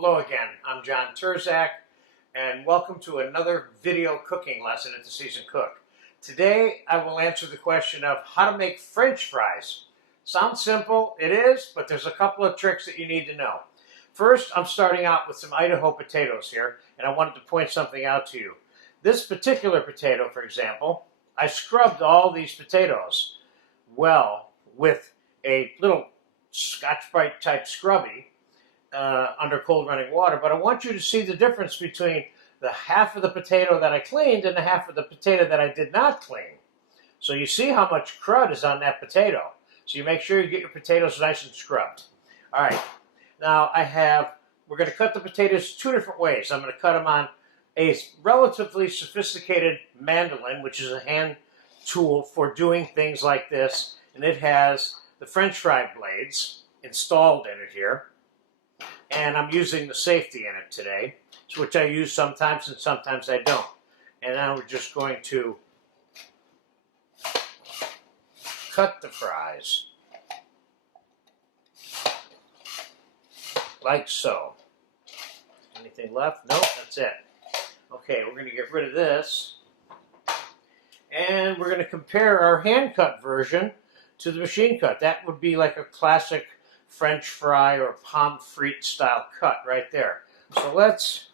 Hello again, I'm John Terzak, and welcome to another video cooking lesson at the Seasoned Cook. Today I will answer the question of how to make French fries. Sounds simple, it is, but there's a couple of tricks that you need to know. First, I'm starting out with some Idaho potatoes here, and I wanted to point something out to you. This particular potato, for example, I scrubbed all these potatoes well with a little Scotch-Brite type scrubby under cold running water, but I want you to see the difference between the half of the potato that I cleaned and the half of the potato that I did not clean. So you see how much crud is on that potato. So you make sure you get your potatoes nice and scrubbed. All right, now we're going to cut the potatoes two different ways. I'm going to cut them on a relatively sophisticated mandolin, which is a hand tool for doing things like this, and it has the French fry blades installed in it here. And I'm using the safety in it today, which I use sometimes and sometimes I don't. And now we're just going to cut the fries like so. Anything left? Nope, that's it. Okay, we're going to get rid of this. And we're going to compare our hand-cut version to the machine cut. That would be like a classic French fry or Pomme Frites style cut right there. So let's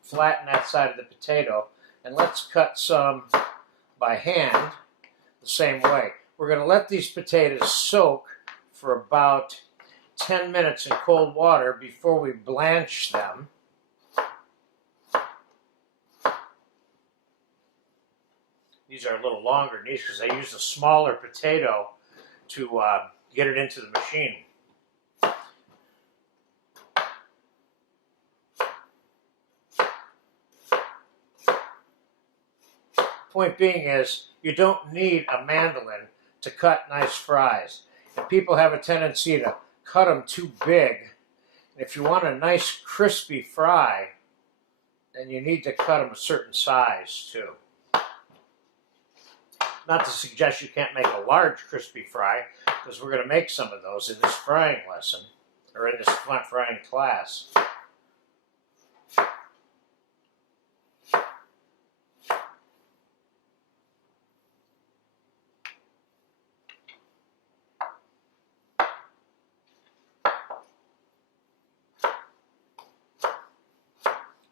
flatten that side of the potato and let's cut some by hand the same way. We're going to let these potatoes soak for about 10 minutes in cold water before we blanch them. These are a little longer than these because I used a smaller potato to get it into the machine. Point being is, you don't need a mandolin to cut nice fries. And people have a tendency to cut them too big. And if you want a nice crispy fry, then you need to cut them a certain size too. Not to suggest you can't make a large crispy fry, because we're going to make some of those in this frying lesson, or in this frying class.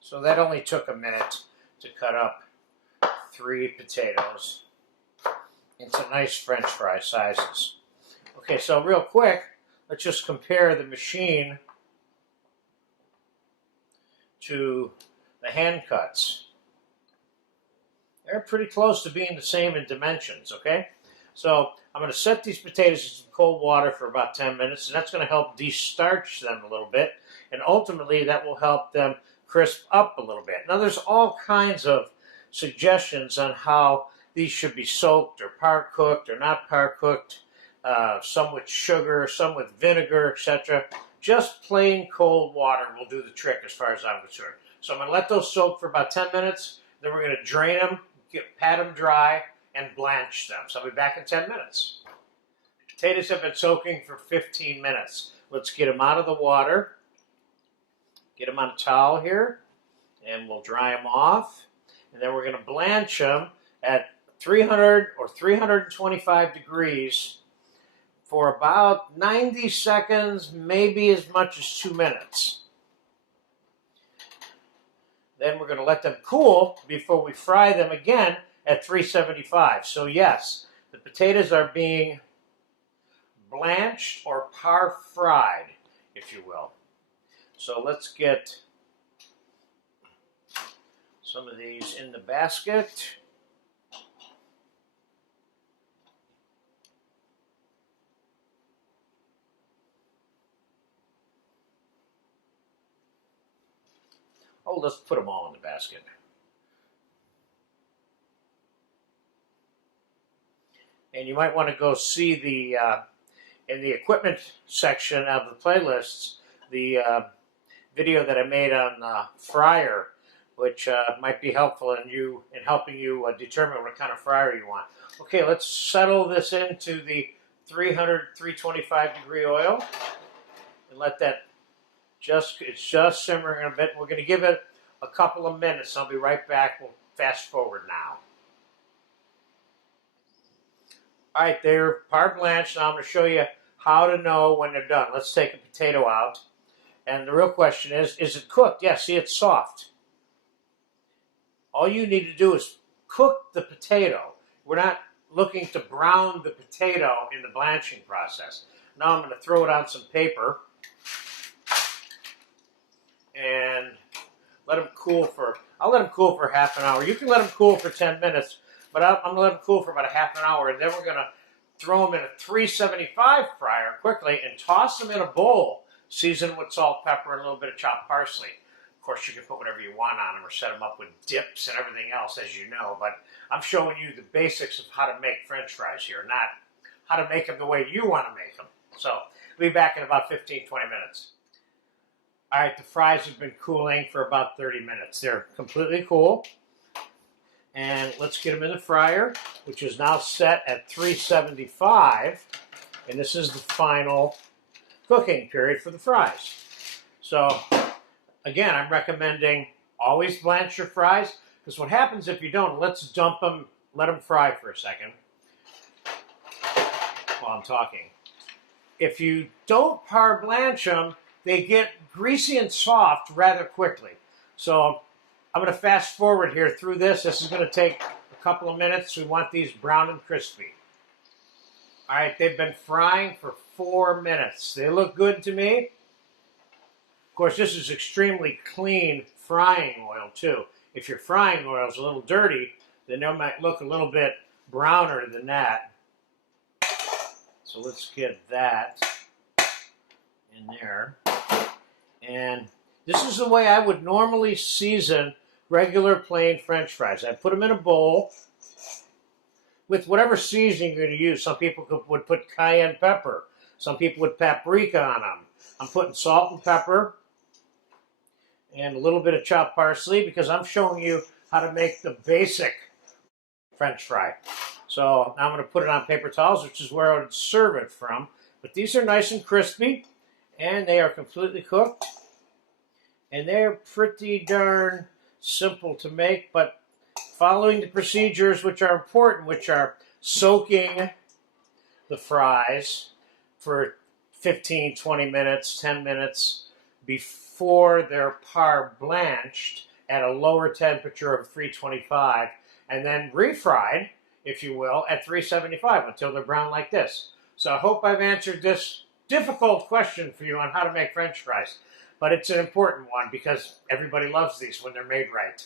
So that only took a minute to cut up 3 potatoes into nice French fry sizes. Okay, so real quick, let's just compare the machine to the hand cuts. They're pretty close to being the same in dimensions, okay? So I'm going to set these potatoes in some cold water for about 10 minutes, and that's going to help de-starch them a little bit, and ultimately that will help them crisp up a little bit. Now there's all kinds of suggestions on how these should be soaked or par-cooked or not par-cooked, some with sugar, some with vinegar, etc. Just plain cold water will do the trick as far as I'm concerned. So I'm going to let those soak for about 10 minutes, then we're going to drain them, pat them dry, and blanch them. So I'll be back in 10 minutes. Potatoes have been soaking for 15 minutes. Let's get them out of the water, get them on a towel here, and we'll dry them off. And then we're going to blanch them at 300 or 325 degrees for about 90 seconds, maybe as much as 2 minutes. Then we're going to let them cool before we fry them again at 375. So yes, the potatoes are being blanched or par-fried, if you will. So let's get some of these in the basket. Oh, let's put them all in the basket. And you might want to go see the in the equipment section of the playlists, the video that I made on the fryer, which might be helpful in helping you determine what kind of fryer you want. Okay, let's settle this into the 300, 325 degree oil and let that It's just simmering a bit. We're going to give it a couple of minutes. I'll be right back. We'll fast forward now. All right, they're par blanched. Now I'm going to show you how to know when they're done. Let's take a potato out. And the real question is it cooked? Yeah, see, it's soft. All you need to do is cook the potato. We're not looking to brown the potato in the blanching process. Now I'm going to throw it on some paper and let them cool for, I'll let them cool for half an hour. You can let them cool for 10 minutes, but I'm going to let them cool for about a half an hour, and then we're going to throw them in a 375 fryer quickly and toss them in a bowl, seasoned with salt, pepper, and a little bit of chopped parsley. Of course, you can put whatever you want on them or set them up with dips and everything else, as you know, but I'm showing you the basics of how to make French fries here, not how to make them the way you want to make them. So, we'll be back in about 15, 20 minutes. All right, the fries have been cooling for about 30 minutes. They're completely cool. And let's get them in the fryer, which is now set at 375. And this is the final cooking period for the fries. So, again, I'm recommending always blanch your fries, because what happens if you don't, let's dump them, let them fry for a second while I'm talking. If you don't par blanch them, they get greasy and soft rather quickly. So I'm going to fast forward here through this. This is going to take a couple of minutes. We want these brown and crispy. All right, they've been frying for 4 minutes. They look good to me. Of course, this is extremely clean frying oil too. If your frying oil is a little dirty, then they might look a little bit browner than that. So let's get that in there. And this is the way I would normally season regular plain French fries. I put them in a bowl with whatever seasoning you're going to use. Some people would put cayenne pepper. Some people would paprika on them. I'm putting salt and pepper and a little bit of chopped parsley because I'm showing you how to make the basic French fry. So now I'm going to put it on paper towels, which is where I would serve it from. But these are nice and crispy, and they are completely cooked. And they're pretty darn simple to make, but following the procedures which are important, which are soaking the fries for 15, 20 minutes, 10 minutes before they're par blanched at a lower temperature of 325, and then refried, if you will, at 375 until they're brown like this. So I hope I've answered this difficult question for you on how to make French fries. But it's an important one because everybody loves these when they're made right.